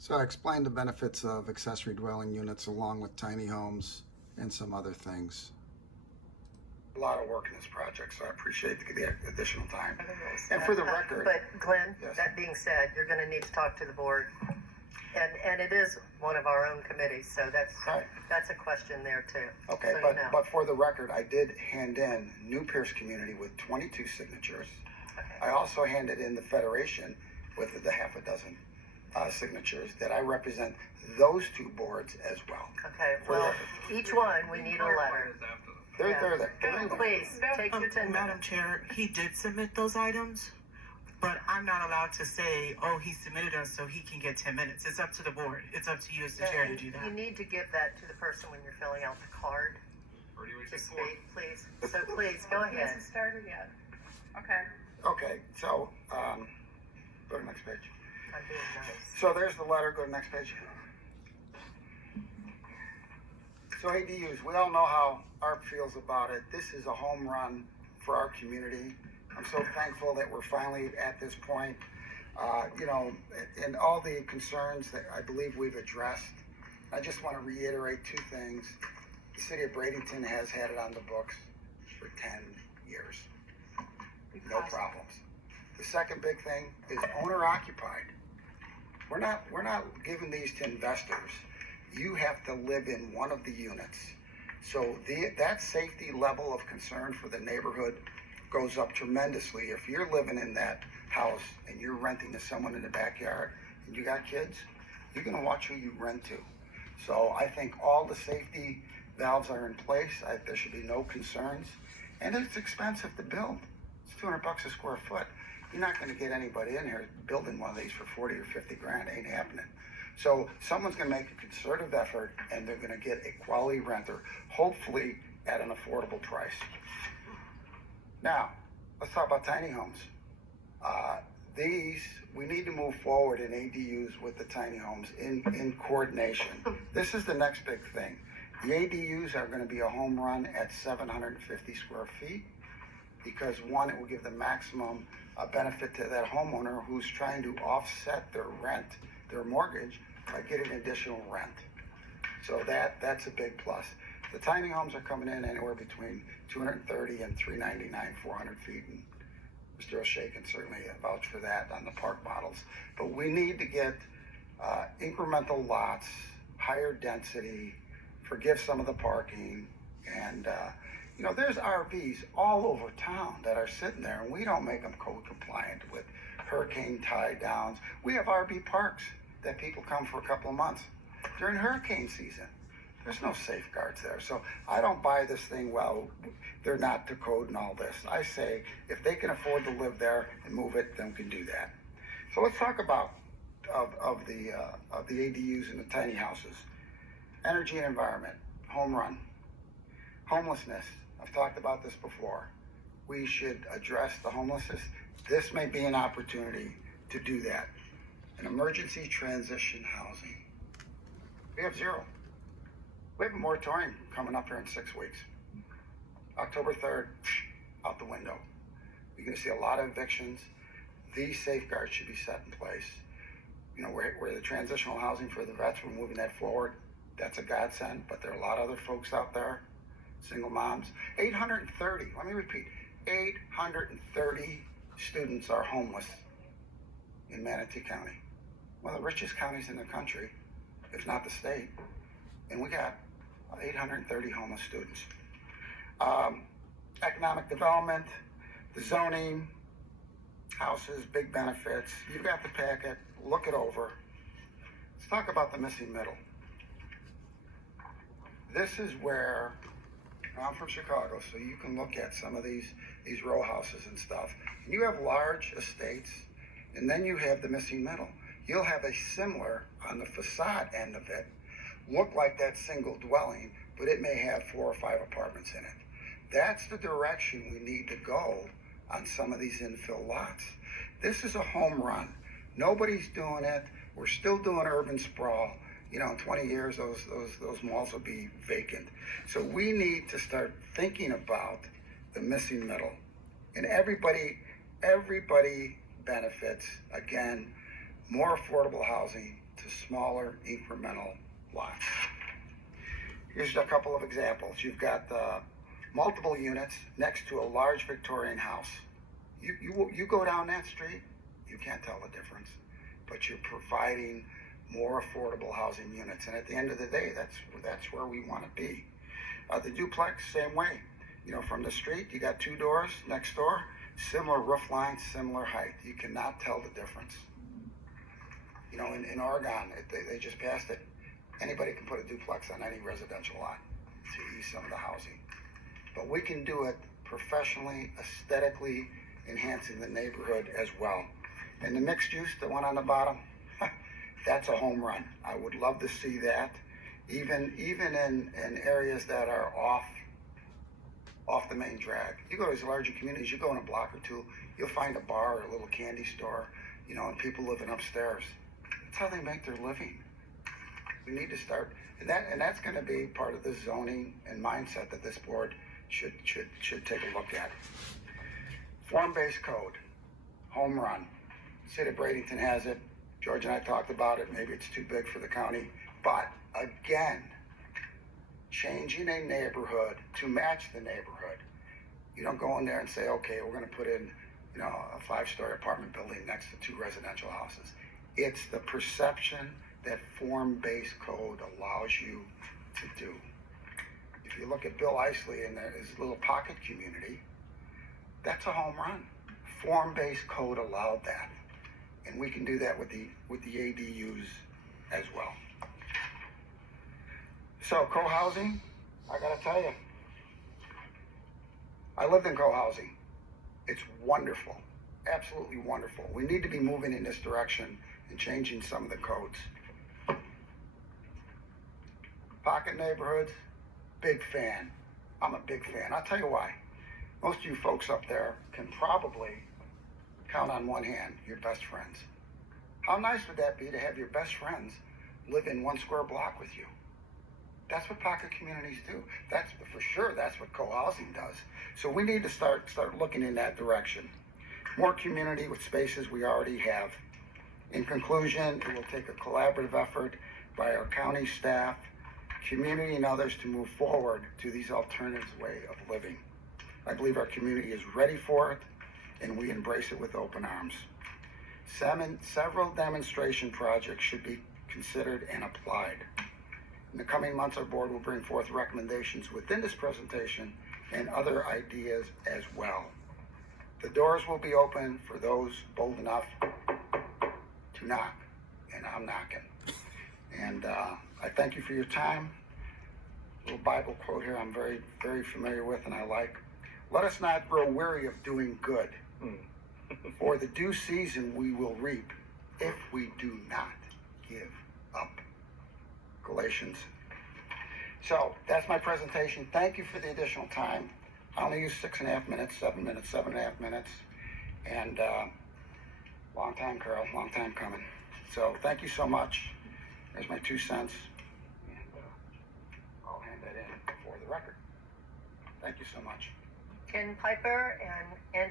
So I explained the benefits of accessory dwelling units along with tiny homes and some other things. A lot of work in this project, so I appreciate the additional time. And for the record, But Glenn, yes. that being said, you're going to need to talk to the board, and it is one of our own committees, so Right. that's a question there too. Okay, so but, you know. but for the record, I did hand in New Pierce Community with 22 signatures. Okay. I also handed in the Federation with the half a dozen signatures that I represent those two boards as well. Okay, For well, the each one, we need a letter. They're Yeah. there. They're in there. Please, take your 10 Madam minutes. Chair, he did submit those items, but I'm not allowed to say, oh, he submitted us so he can get 10 minutes. It's up to the board. It's up to you as the chair to do You that. need to give that to the person when you're filling out the card to speak, please. So please, go He hasn't ahead. started yet. Okay. Okay, so go to the next page. I'm being nice. So there's the letter. Go to the next page. So ADUs, we all know how ARP feels about it. This is a home run for our community. I'm so thankful that we're finally at this point. And all the concerns that I believe we've addressed. I just want to reiterate two things. The city of Bradenton has had it on the books for 10 years. No problems. The second big thing is owner occupied. We're not giving these to investors. You have to live in one of the units. So that safety level of concern for the neighborhood goes up tremendously. If you're living in that house and you're renting to someone in the backyard and you got kids, you're gonna watch who you rent to. So I think all the safety valves are in place. There should be no concerns. And it's expensive to build. It's $200 a square foot. You're not gonna get anybody in here building one of these for 40 or 50 grand. Ain't happening. So someone's gonna make a concerted effort and they're gonna get a quality renter, hopefully at an affordable price. Now, let's talk about tiny homes. We need to move forward in ADUs with the tiny homes in coordination. This is the next big thing. The ADUs are gonna be a home run at 750 square feet because one, it will give the maximum benefit to that homeowner who's trying to offset their rent, their mortgage, by getting additional rent. So that's a big plus. The tiny homes are coming in anywhere between 230 and 399, 400 feet. And Mr. O'Shea can certainly vouch for that on the park models. But we need to get incremental lots, higher density, forgive some of the parking. And, there's RVs all over town that are sitting there and we don't make them code compliant with hurricane tie downs. We have RV parks that people come for a couple of months during hurricane season. There's no safeguards there. So I don't buy this thing, well, they're not to code and all this. I say, if they can afford to live there and move it, then we can do that. So let's talk about of the ADUs and the tiny houses. Energy and environment, home run. Homelessness, I've talked about this before. We should address the homelessness. This may be an opportunity to do that. An emergency transition housing. We have zero. We have a moratorium coming up here in 6 weeks. October 3rd, out the window. You're gonna see a lot of evictions. These safeguards should be set in place. Where the transitional housing for the vets, we're moving that forward. That's a godsend, but there are a lot of other folks out there, single moms. 830, let me repeat, 830 students are homeless in Manatee County. One of the richest counties in the country, if not the state. And we got 830 homeless students. Economic development, the zoning, houses, big benefits. You've got the packet, look it over. Let's talk about the missing middle. This is where, I'm from Chicago, so you can look at some of these row houses and stuff. And you have large estates, and then you have the missing middle. You'll have a similar, on the facade end of it, look like that single dwelling, but it may have 4 or 5 apartments in it. That's the direction we need to go on some of these infill lots. This is a home run. Nobody's doing it. We're still doing urban sprawl. In 20 years, those malls will be vacant. So we need to start thinking about the missing middle. And everybody benefits. Again, more affordable housing to smaller incremental lots. Here's a couple of examples. You've got multiple units next to a large Victorian house. You go down that street, you can't tell the difference, but you're providing more affordable housing units. And at the end of the day, that's where we want to be. The duplex, same way. You know, from the street, you got two doors next door, similar roof lines, similar height. You cannot tell the difference. You know, in Oregon, they just passed it. Anybody can put a duplex on any residential lot to ease some of the housing. But we can do it professionally, aesthetically, enhancing the neighborhood as well. And the mixed use, the one on the bottom, that's a home run. I would love to see that. Even in areas that are off the main drag. You go to these larger communities, you go in a block or two, you'll find a bar or a little candy store, you know, and people living upstairs. That's how they make their living. We need to start, and that's going to be part of the zoning and mindset that this board should take a look at. Form-based code, home run. City of Bradenton has it. George and I talked about it. Maybe it's too big for the county, but again, changing a neighborhood to match the neighborhood. You don't go in there and say, okay, we're going to put in, you know, a 5-story apartment building next to 2 residential houses. It's the perception that form-based code allows you to do. If you look at Bill Isley and his little pocket community, that's a home run. Form-based code allowed that. And we can do that with the ADUs as well. So co-housing, I gotta tell you, I lived in co-housing. It's wonderful, absolutely wonderful. We need to be moving in this direction and changing some of the codes. Pocket neighborhoods, big fan. I'm a big fan. I'll tell you why. Most of you folks up there can probably count on one hand your best friends. How nice would that be to have your best friends live in 1 square block with you? That's what pocket communities do. That's for sure. That's what co-housing does. So we need to start looking in that direction. More community with spaces we already have. In conclusion, it will take a collaborative effort by our county staff, community, and others to move forward to these alternative way of living. I believe our community is ready for it, and we embrace it with open arms. Several demonstration projects should be considered and applied. In the coming months, our board will bring forth recommendations within this presentation and other ideas as well. The doors will be open for those bold enough to knock, and I'm knocking. And I thank you for your time. A little Bible quote here I'm very, very familiar with and I like. Let us not grow weary of doing good, for the due season we will reap if we do not give up. Galatians. So that's my presentation. Thank you for the additional time. I only used 6.5 minutes, 7 minutes, 7.5 minutes. And long time, Carol, long time coming. So thank you so much. There's my 2 cents. And I'll hand that in for the record. Thank you so much. Ken Piper and